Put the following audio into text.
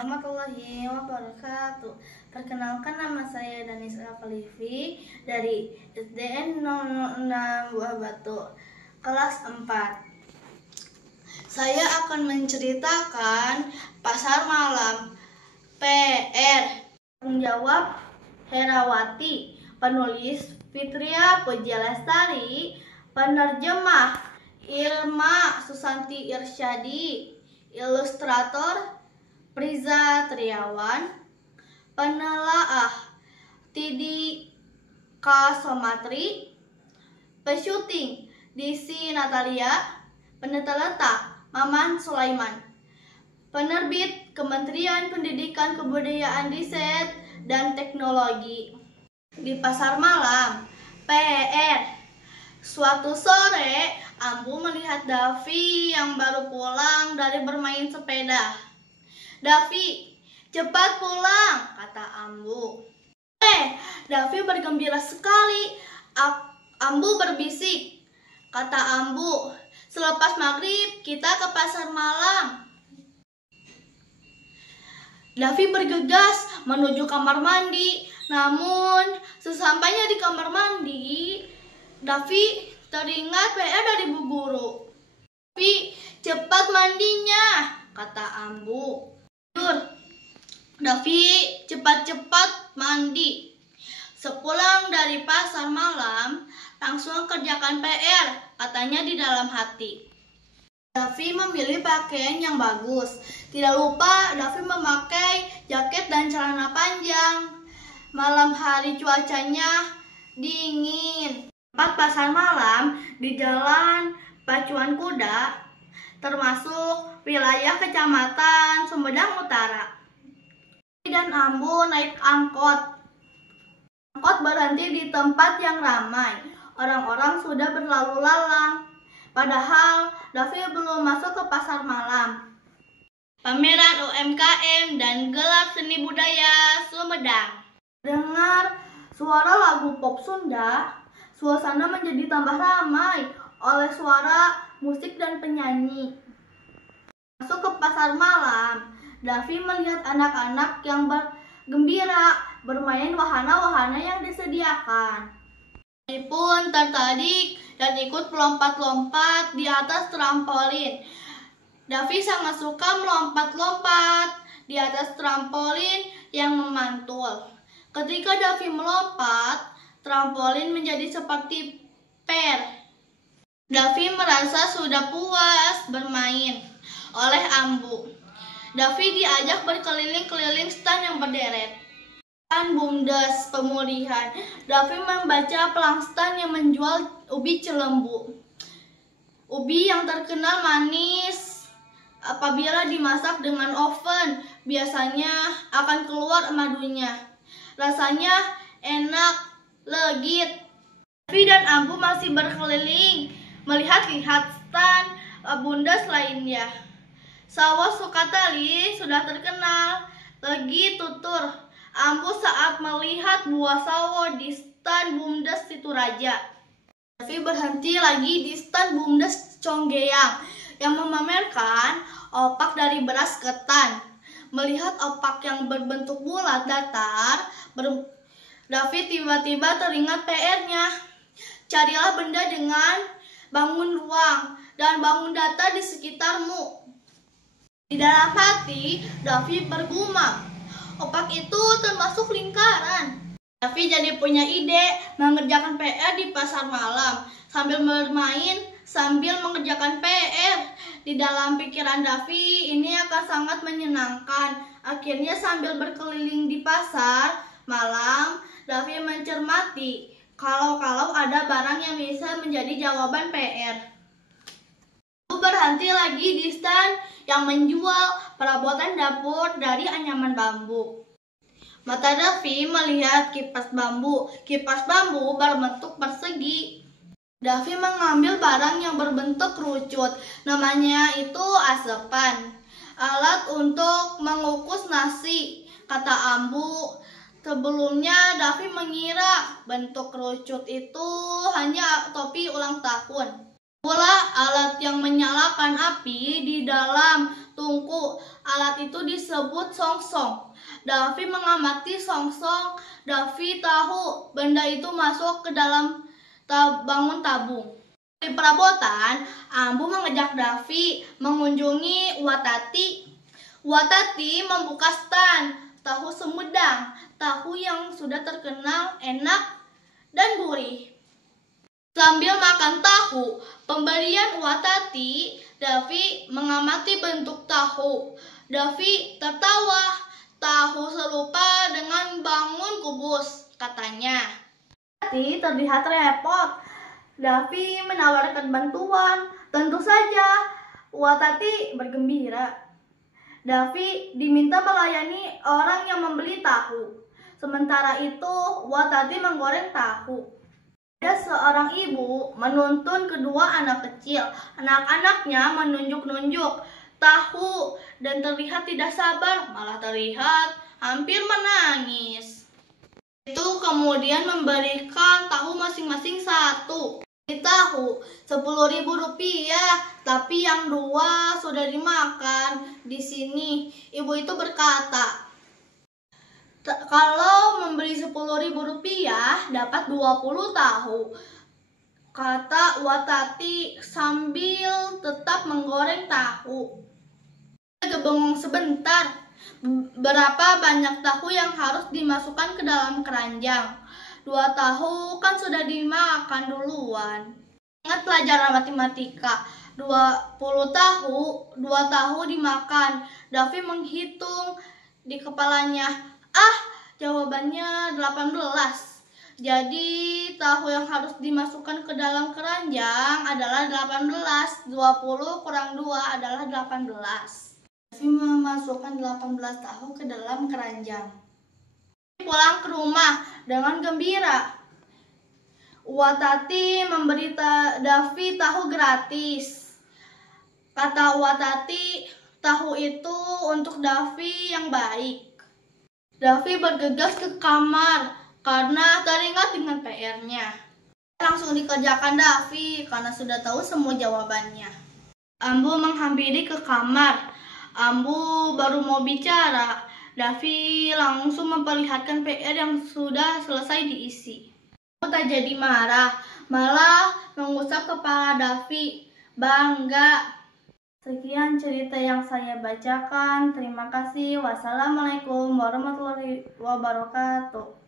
warahmatullahi wabarakatuh. Perkenalkan, nama saya Danis Alfalifi dari SDN 06 Buah Batu, kelas 4. Saya akan menceritakan Pasar Malam PR. Penjawab Herawati, penulis Fitria Puja Lestari, penerjemah Ilma Susanti Irsyadi, ilustrator Priza Triawan, penelaah Tidi K. Somatri, pesyuting DC Natalia, penata Maman Sulaiman, penerbit Kementerian Pendidikan Kebudayaan Riset dan Teknologi. Di Pasar Malam PR. Suatu sore, Ambu melihat Davi yang baru pulang dari bermain sepeda. "Davi, cepat pulang," kata Ambu. Davi bergembira sekali. Ambu berbisik, kata Ambu, "Selepas maghrib kita ke pasar malam." Davi bergegas menuju kamar mandi. Namun, sesampainya di kamar mandi, Davi teringat PR dari Bu Guru. "Davi, cepat mandinya," kata Ambu. Davi cepat-cepat mandi. Sepulang dari pasar malam, langsung kerjakan PR, katanya di dalam hati. Davi memilih pakaian yang bagus. Tidak lupa Davi memakai jaket dan celana panjang. Malam hari cuacanya dingin. Tempat pasar malam di Jalan Pacuan Kuda, termasuk wilayah Kecamatan Sumedang Utara. Dan Ambu naik angkot. Angkot berhenti di tempat yang ramai. Orang-orang sudah berlalu lalang. Padahal Davi belum masuk ke pasar malam. Pameran UMKM dan gelar seni budaya Sumedang. Dengar suara lagu pop Sunda, suasana menjadi tambah ramai oleh suara musik dan penyanyi. Masuk ke pasar malam, Davi melihat anak-anak yang bergembira bermain wahana-wahana yang disediakan. Davi pun tertarik dan ikut melompat-lompat di atas trampolin. Davi sangat suka melompat-lompat di atas trampolin yang memantul. Ketika Davi melompat, trampolin menjadi seperti per. Davi merasa sudah puas bermain oleh Ambu. Davi diajak berkeliling-keliling stan yang berderet. Stan BUMDes Pemulihan. Davi membaca pelang stan yang menjual ubi cilembu. Ubi yang terkenal manis apabila dimasak dengan oven, biasanya akan keluar madunya. Rasanya enak, legit. Davi dan Ambu masih berkeliling, melihat-lihat stan BUMDes lainnya. Sawo Sukatali sudah terkenal, lagi tutur Ambu saat melihat buah sawo di stan BUMDes Situraja. Davi berhenti lagi di stan BUMDes Conggeang yang memamerkan opak dari beras ketan. Melihat opak yang berbentuk bulat datar, Davi tiba-tiba teringat PR-nya. Carilah benda dengan bangun ruang dan bangun data di sekitarmu. Di dalam hati, Davi bergumam, opak itu termasuk lingkaran. Davi jadi punya ide mengerjakan PR di pasar malam, sambil bermain, sambil mengerjakan PR. Di dalam pikiran Davi, ini akan sangat menyenangkan. Akhirnya sambil berkeliling di pasar malam, Davi mencermati kalau ada barang yang bisa menjadi jawaban PR. Berhenti lagi di stan yang menjual perabotan dapur dari anyaman bambu. Mata Davi melihat kipas bambu. Kipas bambu berbentuk persegi. Davi mengambil barang yang berbentuk kerucut. Namanya itu asepan. Alat untuk mengukus nasi, kata Ambu. Sebelumnya Davi mengira bentuk kerucut itu hanya topi ulang tahun. Pula alat yang menyalakan api di dalam tungku. Alat itu disebut songsong. Davi mengamati songsong. Davi tahu benda itu masuk ke dalam bangun tabung. Di perabotan, Ambu mengajak Davi mengunjungi Watati. Watati membuka stand tahu Sumedang, tahu yang sudah terkenal enak dan gurih. Sambil makan tahu pemberian Watati, Davi mengamati bentuk tahu. Davi tertawa. Tahu serupa dengan bangun kubus, katanya. Watati terlihat repot. Davi menawarkan bantuan. Tentu saja Watati bergembira. Davi diminta melayani orang yang membeli tahu. Sementara itu Watati menggoreng tahu. Ada seorang ibu menuntun kedua anak kecil. Anak-anaknya menunjuk-nunjuk tahu dan terlihat tidak sabar, malah terlihat hampir menangis. Itu kemudian memberikan tahu masing-masing satu. Tahu 10.000 rupiah, tapi yang 2 sudah dimakan. Di sini ibu itu berkata, kalau memberi 10.000 rupiah dapat 20 tahu, kata Watati sambil tetap menggoreng tahu. Bengong sebentar, berapa banyak tahu yang harus dimasukkan ke dalam keranjang? 2 tahu kan sudah dimakan duluan. Ingat pelajaran matematika, 20 tahu, 2 tahu dimakan. Davi menghitung di kepalanya. Jawabannya 18. Jadi tahu yang harus dimasukkan ke dalam keranjang adalah 18. 20 kurang 2 adalah 18. Davi memasukkan 18 tahu ke dalam keranjang. Pulang ke rumah dengan gembira. Watati memberi Davi tahu gratis. Kata Watati, tahu itu untuk Davi yang baik. Davi bergegas ke kamar karena teringat dengan PR-nya. Langsung dikerjakan Davi karena sudah tahu semua jawabannya. Ambu menghampiri ke kamar. Ambu baru mau bicara. Davi langsung memperlihatkan PR yang sudah selesai diisi. Ambu tak jadi marah, malah mengusap kepala Davi. Bangga. Sekian cerita yang saya bacakan. Terima kasih. Wassalamualaikum warahmatullahi wabarakatuh.